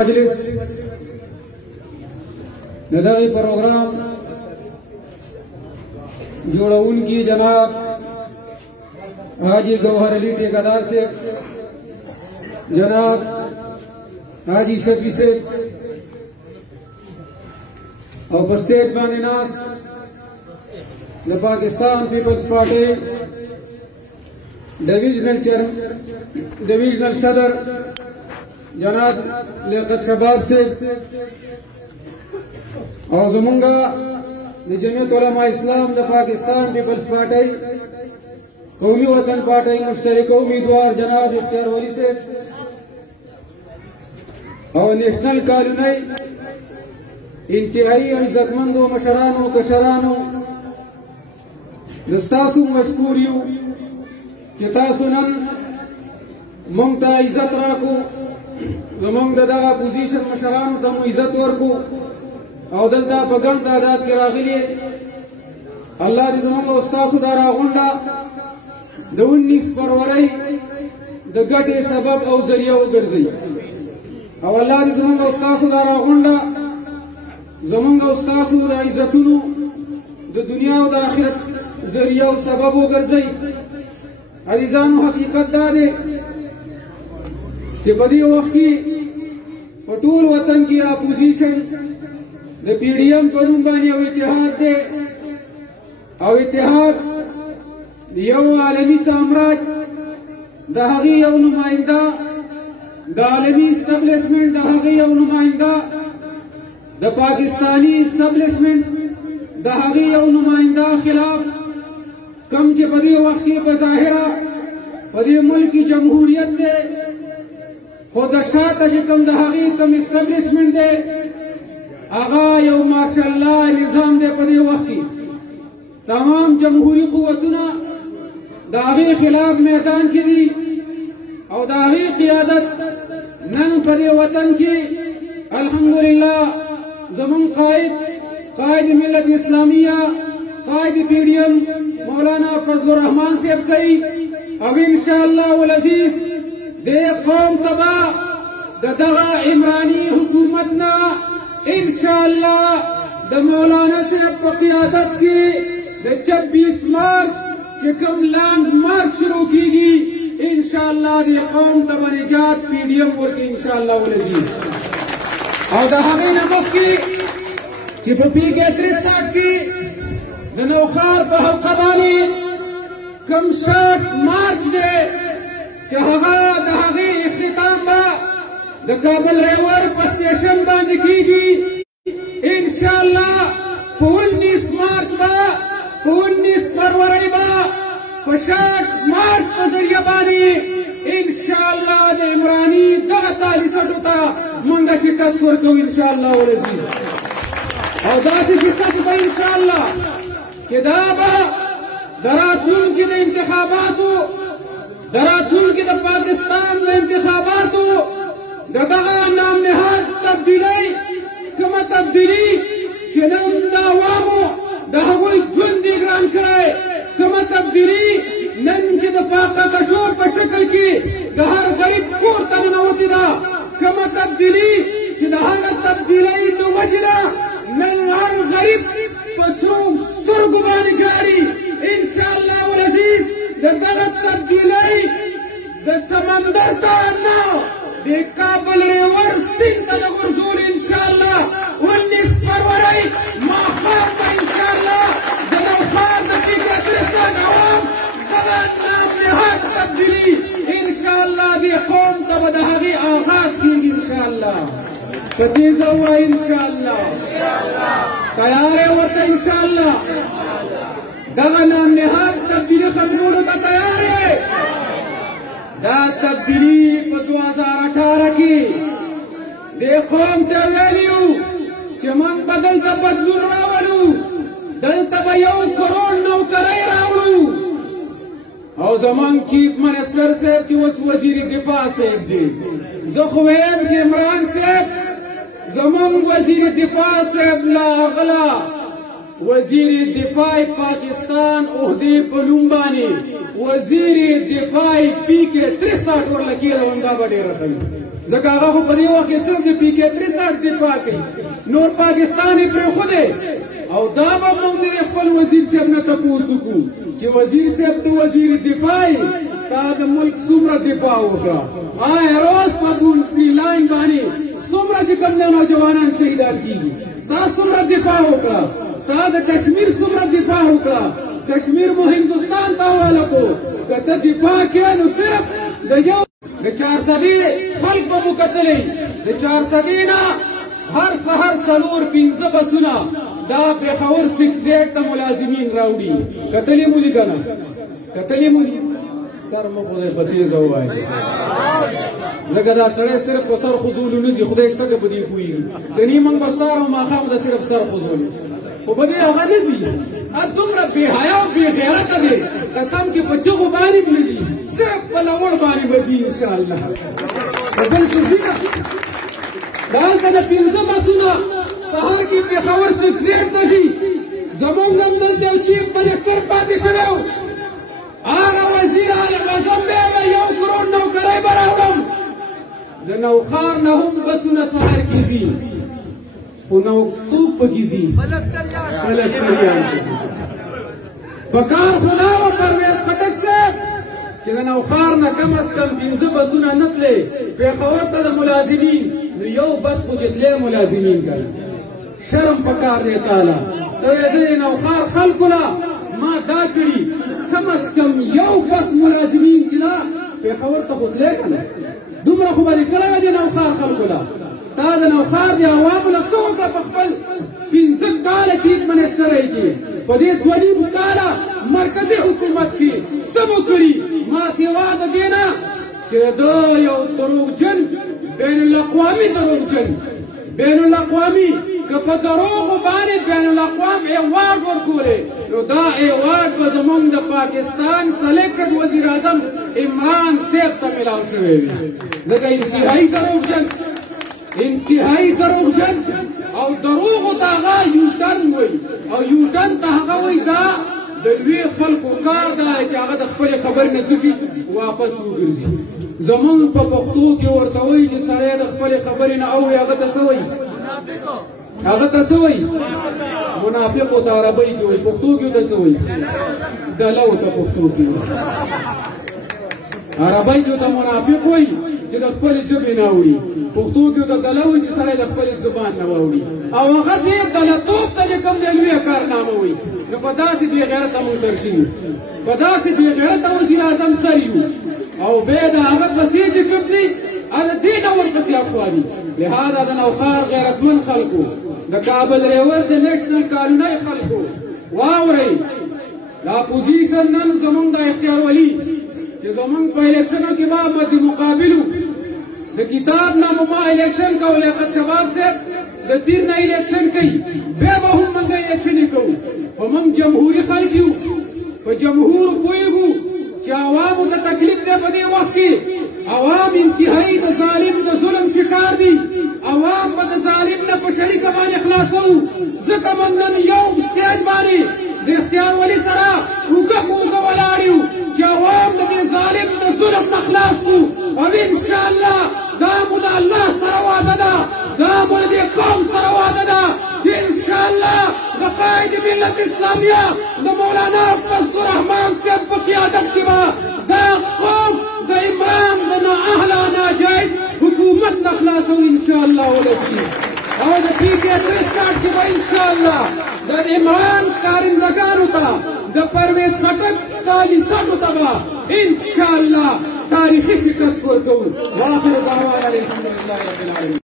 مجلس ندغی پروگرام جوڑون کی جناب حاجی گوہر علی ٹھیکیدار سے جناب حاجی شفیع سے اور پسٹیج بانی ناس دا پاکستان پیپلز پارٹی ڈویژنل صدر جناب لیاقت شباب سے اور زمونگا جمعیت علماء اسلام دا پاکستان پیپلز پارٹی قومی وطن پارٹی مشترک امیدوار جناب اختیار ولی سے اور نیشنل کالونی انتہائی عزتمند و مشرانو کشرانو دستاسو مشکوریو کہ تاسو نن مونگتا عزت راکو زمونگ دا اپوزیشن مشرانو تمو عزت ورکو او دلتا پا گن تعداد کے راغلی اللہ دی زمونگ استاسو دا راغنڈا دا 19 فروری دا گٹے سبب او ذریعہ گرزی او اللہ دی زمونگ استاسو دا راغنڈا زمونگ استاسو دا عزتونو دا دنیا و دا آخرت ذریعہ و سبب گرزی عزیزانو حقیقت دا دے کہ بدی وقت کی پٹول وطن کی اپوزیشن دا پی ڈی ایم پنوم بانی او اتحاد دے او اتحاد یو عالمی سامراج دا حقی یو نمائندہ دا عالمی اسٹیبلشمنٹ دا حقی یو نمائندہ دا پاکستانی اسٹیبلشمنٹ دا حقی یو نمائندہ خلاف کم چے بدی وقت کی بظاہرہ بدی ملک کی جمہوریت دے خود شاعت جکم دا حقی کم اسٹیبلشمنٹ دے آغا یو ماشاءاللہ نظام دے بدی وقت کی تمام جمہوری قوتنا دا حقی خلاف میدان کی دی او دا حقی قیادت نن بدی وطن کی الحمدللہ زمن قائد ملت اسلامیہ قائد پی ڈی ایم مولانا فضل الرحمان سے اب کئی اب انشاءاللہ والعزیز دے قوم تبا دا دغا عمرانی حکومتنا انشاءاللہ دا مولانا سے اب قیادت کی دا 26 مارچ چکم لانگ مارچ شروع کی گی انشاءاللہ دے قوم تبا نجات پی ڈی ایم ورکی انشاءاللہ والعزیز اور دا حقین مفتی چپا پی کے 30 کی نوخار پا حلقہ بانی کم 60 مارچ دے چہغا دہاغی اختتام با دا کابل ریور پا سٹیشن باندی کی گی انشاءاللہ پا 19 مارچ با پا 19 فروری با پا 60 مارچ پا ذریعہ بانی انشاءاللہ دا عمرانی دغتا لسٹو تا منگا شکست ورکو انشاءاللہ والعزیز اور داتی شکست با انشاءاللہ کہ دابا دراتون کی دا انتخاباتو دراتون کی دا پاکستان دا انتخاباتو دا دغا نام نهاد تبدیلی کما تبدیلی چنم دا عوامو دا ہوئی جندی گران کرے کما تبدیلی نن چی دا فاقہ کشور پا شکل کی دا ہر غریب کورتا نوتی دا کما تبدیلی چی دا ہر تبدیلی دا وجلا نن ہر غریب پسرو سترگو بانی جاری انشاءاللہ والعزیز دا دغت تبدیلی دا سمندر تارنا دا کابل ریور سنگ دا غرزول انشاءاللہ 19 فروری ماخار با انشاءاللہ دا نوخار دا پیکا ترستان عوام دا نام نهاد تبدیلی انشاءاللہ دا قوم دا دا حقی آغاز کی انشاءاللہ فتیزہ ہوا انشاءاللہ تیارے ورطا انشاءاللہ دغا نام نهاد تبدیلی خبرونو تا تیارے دا تبدیلی پا 2018 کی دے قوم تاویلیو چه من بدل تا بدلون راولو دل تا یو کروڑ نوکرائی راولو او زمان چیف منسٹر صاحب چی وس وزیر دفاع صاحب دی زخویم چی عمران صاحب زمان وزیر دفاع صاحب لا اغلا وزیر دفاع پاکستان عہدے پلومبانی وزیر دفاع پی کے 63 اور لکیر ونگا بڑے رکھیں ځکه هغه خو په دې وخت کې صرف د پي کې 63 دفاع کوي نور پاکستان یې پرېښودی او دا به موږ د خپل وزیر صاحب نه تپوس وکړو چې وزیر صاحب ته وزیر دفاع یې تا د ملک څومره دفاع وکړه آیا روز په پی لاین باندې څومره چې کوم د نوجوانان شهیدان کېږي تا څومره دفاع وکړه تا د کشمیر څومره دفاع وکړه کشمیر مو هندوستان ته حواله کړو که ته دفاع کوې نو صرف د یو د 400 خلک به مو کتلی د 400 نه هر سهار 4-5 بسونه دا پېښور سکریټ ته ملازمین راوړي کتلی مو دي که نه کتلی مو دي سر مو خدای په تېزه ووایه لکه دا سړی صرف په سر خوځولو نه ځي خدای شته که په دې پوهېږي کني موږ به سهار او ماښام د صرف سر خوځولو خو په دې هغه نه ځي دومره بې حیا او بې غیرته دی قسم چې په چغو باندې نه ځي صرف په لوړ باندې به ځي انشاءالله په بل څه ځي نه دا هلته د 15 بسونه سهار کې پېښور سکریټ ته ځي زموږ هم دلته یو چیف منسټر پاتې شوی و هغه وزیر اعظم به یې 1 کروڑ نوکرۍ به راوړم د نوښار نه هم بسونه سهار کې ځي خو نو څوک پکې ځي فلسطینیان پکار خو دا وه پرویز خټک صاحب چې د نوښار نه کم از کم 15 بسونه نه تلې پېښور ته د ملازمین نو یو بس خو چې تلې ملازمین کوي شرم پکار دی تعالی ته وایې زه د نوښار خلکو له ما دا کړي کم از کم یو بس ملازمین چې دا پېښور ته خو تلې که نه دومره خو به دې کړی وه د نوښار خلکو له تا د نوښار د عوامو نه څه وکړه په خپل 15 کاله چیف منسټرۍ کې په دې 2.5 کاله مرکزي حکومت کې څه مو کړي ما سوا د دې نه چې دا یو دروغجن بین الاقوامي دروغجن بین الاقوامي که په دروغو باندې بین الاقوام ایوارډ ورکولې نو دا ایوارډ به زموږ د پاکستان سلیکټ وزیر اعظم عمران صاحب ته میلاو شوی وي ځکه انتهایي دروغجن انتهایی دروغجن او دروغو ته هغه یوټرن وایي او یوټرن ته هغه وایي دا د لوی خلکو کار دی چې هغه د خپلې خبرې نه څه شي واپس وګرځي زمونږ په پښتو کې ورته وایي چې سړی د خپلې خبرې نه اوري هغه ته څه وایي هغه ته څه وایي منافقو ته عربۍ کې وایي پښتو کې ورته څه وایي دلو ته پښتو کې عربۍ کې ورته منافق وایي چې د خپلې ژبې نه اوري پښتو کې ورته دله وایي چې سړی د خپلې زبان نه واوري او هغه دې دلتوب ته چې کوم دی لویه کارنامه وایي نو په داسې بې غیرته موږ سر شوي په داسې بې غیرته وزیر اعظم سر یو او بیا د هغه پسې چې کوم دی هغه دې نه ورپسې اخوا دي لهذا د نوښار غیرتمند خلکو د کابل ریور د نیشنل کالونۍ خلکو واورئ دا اپوزیشن نن زمونږ د اختیار ولي چې زمونږ په الیکشنو کې به مد مقابلو د کتاب نه مو ما الیکشن کوو لیاقت شباب صاحب د تیر نه الیکشن کوي بیا به هم موږ الیکشن یې کوو خو موږ جمهوري خلک یو په جمهور پوهېږو چې عوامو ته تکلیف دی په دې وخت کې عوام انتهایی د ظالم د ظلم شکار دي عوام به د ظالم نه په شریکه باندې خلاصوو ځکه موږ نن یو سټیج باندې د اختیار ولي سره اوږه په اوږه ولاړ یو چې عوام د دې ظالم د ظلم نه خلاص کړو او انشاءالله دا مو د الله سره وعده ده دا مو د دې قوم سره وعده ده چې انشاءالله د قائد ملت اسلامیه د مولانا فضل الرحمن صاحب په قیادت کې به دا قوم د عمران د نااهله ناجایز حکومت نه خلاصو انشاءالله ولدي او د پی کې 3 ساعت کې به انشاءالله د عمران کارندگانو ته د پرویز خټک طالسانو ته به انشاءالله تاریخي شکست ورکوو